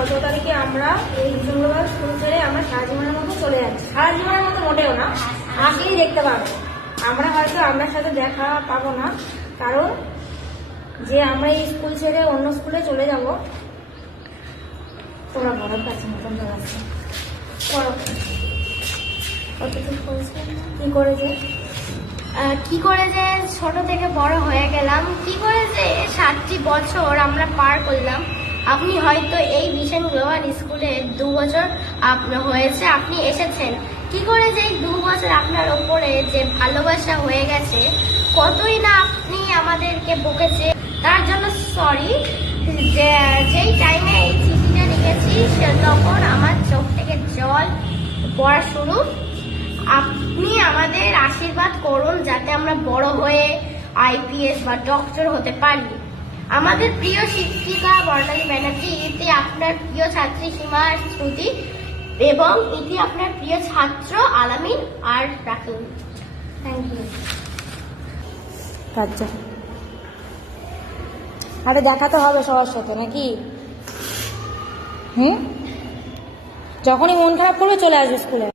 17 তারিখে আমরা এই বিশনগোপাল স্কুল ছেড়ে আমরা সারা জীবনের মতো চলে যাচ্ছি। সারা জীবনের মতো মোটেও না, আসলেই দেখতে পাবো। আমরা হয়তো আপনার সাথে দেখা পাবো না, কারণ যে আমরা এই স্কুল ছেড়ে অন্য স্কুলে চলে যাব। তোমরা বড় কাছে মতন যাচ্ছে কি করে যে ছোট থেকে বড় হয়ে গেলাম, কি করে যে 7টি বছর আমরা পার করলাম। আপনি হয়তো এই ভিশন গ্লোবাল স্কুলে 2 বছর হয়েছে আপনি এসেছেন, কি করে যে 2 বছর আপনার ওপরে যে ভালোবাসা হয়ে গেছে, কতই না আপনি আমাদেরকে বকেছে। তার জন্য সরি। যেই টাইমে এই চিঠিটা লিখেছি তখন আমার চোখ থেকে জল পড়া শুরু। আপনি আমাদের আশীর্বাদ করুন যাতে আমরা বড় হয়ে IPS বা ডক্টর হতে পারি। আমাদের প্রিয় শিক্ষিকা বর্ণালী ব্যানার্জি, ইতি আপনার প্রিয় ছাত্রী সীমা শ্রুতি এবং ইতি আপনার প্রিয় ছাত্র আলামিন আর রাকিব। Thank you. আচ্ছা, আরে দেখাতে হবে সবার সাথে নাকি? যখনই মন খারাপ করবে চলে আসবে স্কুলে।